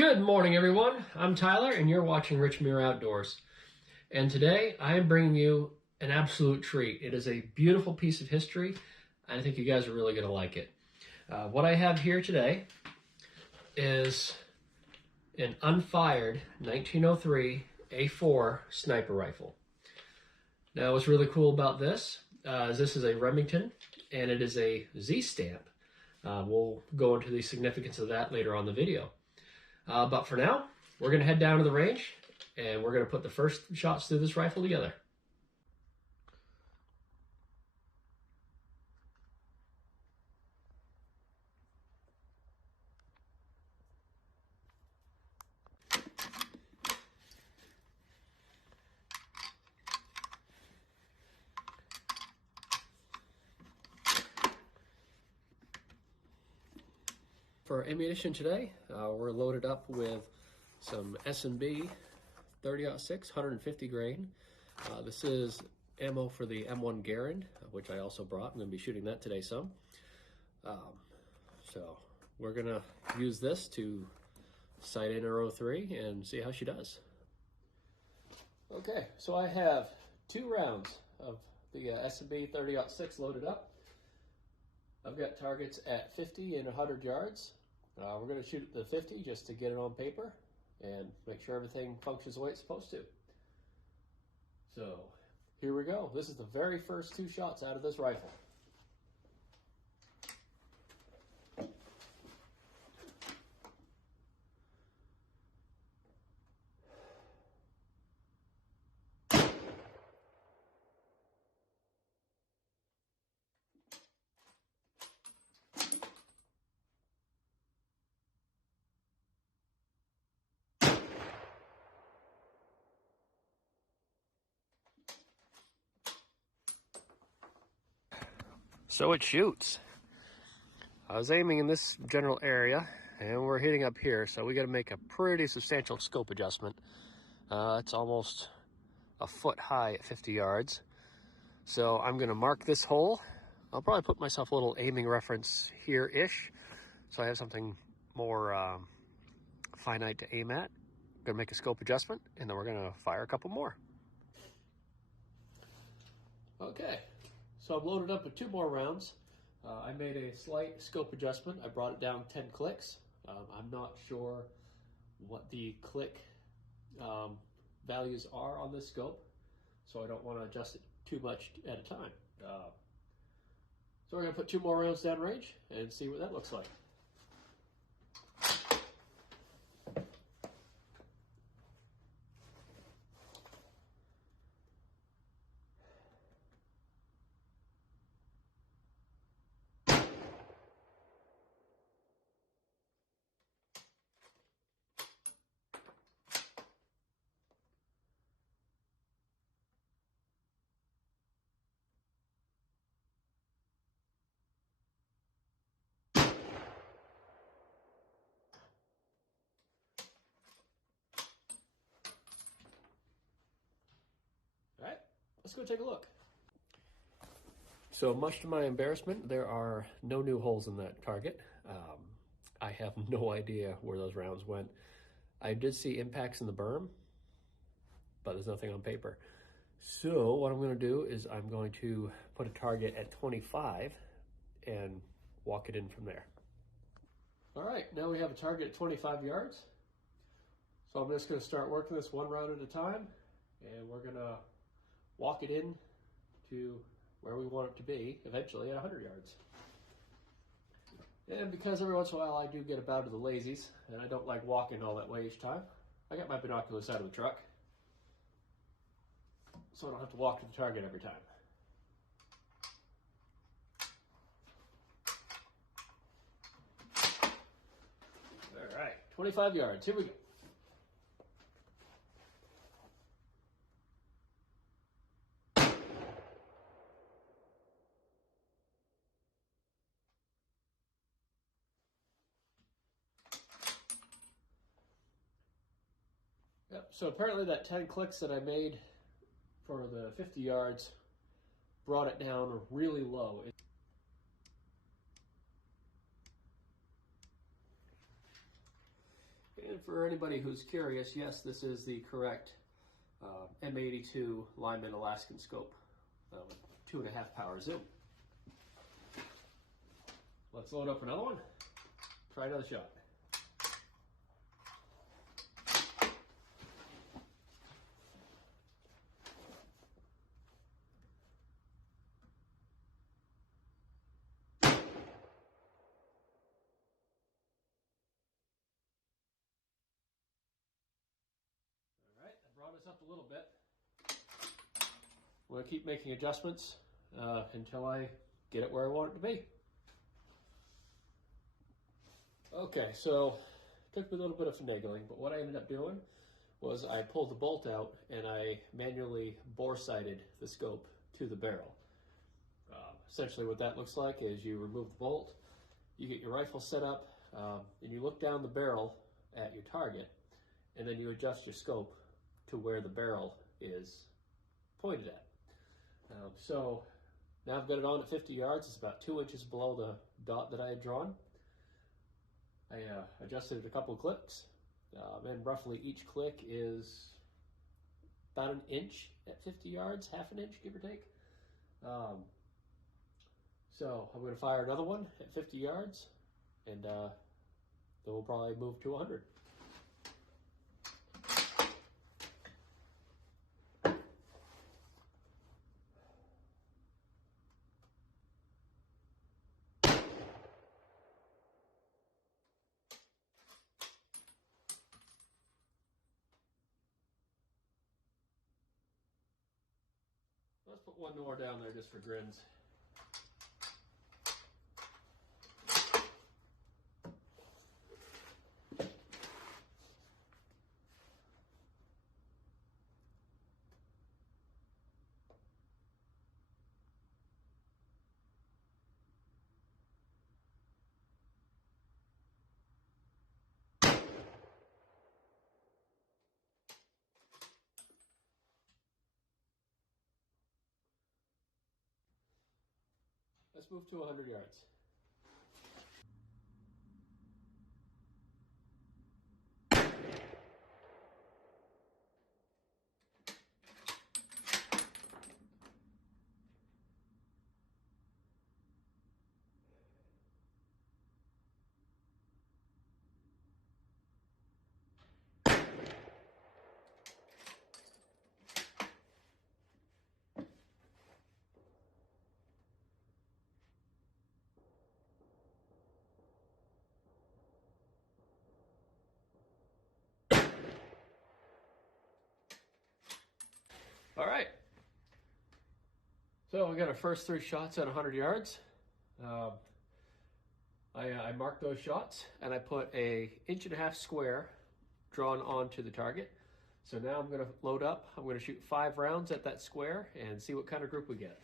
Good morning, everyone. I'm Tyler, and you're watching Rich Mirror Outdoors. And today, I am bringing you an absolute treat. It is a beautiful piece of history, and I think you guys are really going to like it. What I have here today is an unfired 1903A4 sniper rifle. Now, what's really cool about this is this is a Remington, and it is a Z stamp. We'll go into the significance of that later on in the video. But for now, we're going to head down to the range, and we're going to put the first shots through this rifle together. For ammunition today, we're loaded up with some S&B 30-06, 150 grain. This is ammo for the M1 Garand, which I also brought. I'm going to be shooting that today some. So we're going to use this to sight in her 03 and see how she does. Okay, so I have 2 rounds of the S&B 30-06 loaded up. I've got targets at 50 and 100 yards. We're going to shoot at the 50 just to get it on paper and make sure everything functions the way it's supposed to. So here we go. This is the very first 2 shots out of this rifle. So it shoots. I was aiming in this general area, and we're hitting up here, so we got to make a pretty substantial scope adjustment. It's almost a foot high at 50 yards. So I'm going to mark this hole. I'll probably put myself a little aiming reference here-ish, so I have something more finite to aim at. I'm going to make a scope adjustment, and then we're going to fire a couple more. Okay. So I've loaded up with 2 more rounds. I made a slight scope adjustment. I brought it down 10 clicks. I'm not sure what the click values are on this scope, so I don't want to adjust it too much at a time. So we're going to put 2 more rounds down range and see what that looks like. All right, let's go take a look. So much to my embarrassment, there are no new holes in that target. I have no idea where those rounds went. I did see impacts in the berm, but there's nothing on paper. So what I'm going to do is I'm going to put a target at 25 and walk it in from there. All right, now we have a target at 25 yards. So I'm just going to start working this 1 round at a time, and we're going to walk it in to where we want it to be eventually at 100 yards. And because every once in a while I do get about to the lazies and I don't like walking all that way each time, I got my binoculars out of the truck so I don't have to walk to the target every time. All right, 25 yards, here we go. Yep, so apparently that 10 clicks that I made for the 50 yards brought it down really low. And for anybody who's curious, yes, this is the correct M82 Lyman Alaskan scope, 2.5 power zoom. Let's load up another one. Try another shot. All right, I brought us up a little bit. I'm going to keep making adjustments until I get it where I want it to be. Okay, so it took me a little bit of finagling, but what I ended up doing was I pulled the bolt out and I manually bore sighted the scope to the barrel. Essentially what that looks like is you remove the bolt, you get your rifle set up, and you look down the barrel at your target, and then you adjust your scope to where the barrel is pointed at. So now I've got it on at 50 yards. It's about 2 inches below the dot that I had drawn. I adjusted it a couple of clicks, and roughly each click is about an inch at 50 yards, half an inch, give or take. So I'm going to fire another one at 50 yards, and then we'll probably move to 100. Let's put one more down there just for grins. Let's move to 100 yards. All right. So we got our first 3 shots at 100 yards. I marked those shots and I put a 1.5 inch square drawn onto the target. So now I'm going to load up. I'm going to shoot 5 rounds at that square and see what kind of group we get.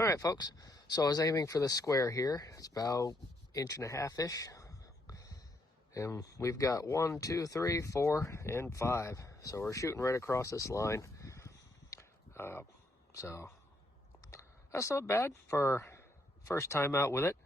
All right, folks. So I was aiming for the square here. It's about 1.5 inches-ish. And we've got 1, 2, 3, 4, and 5. So we're shooting right across this line. So that's not bad for first time out with it.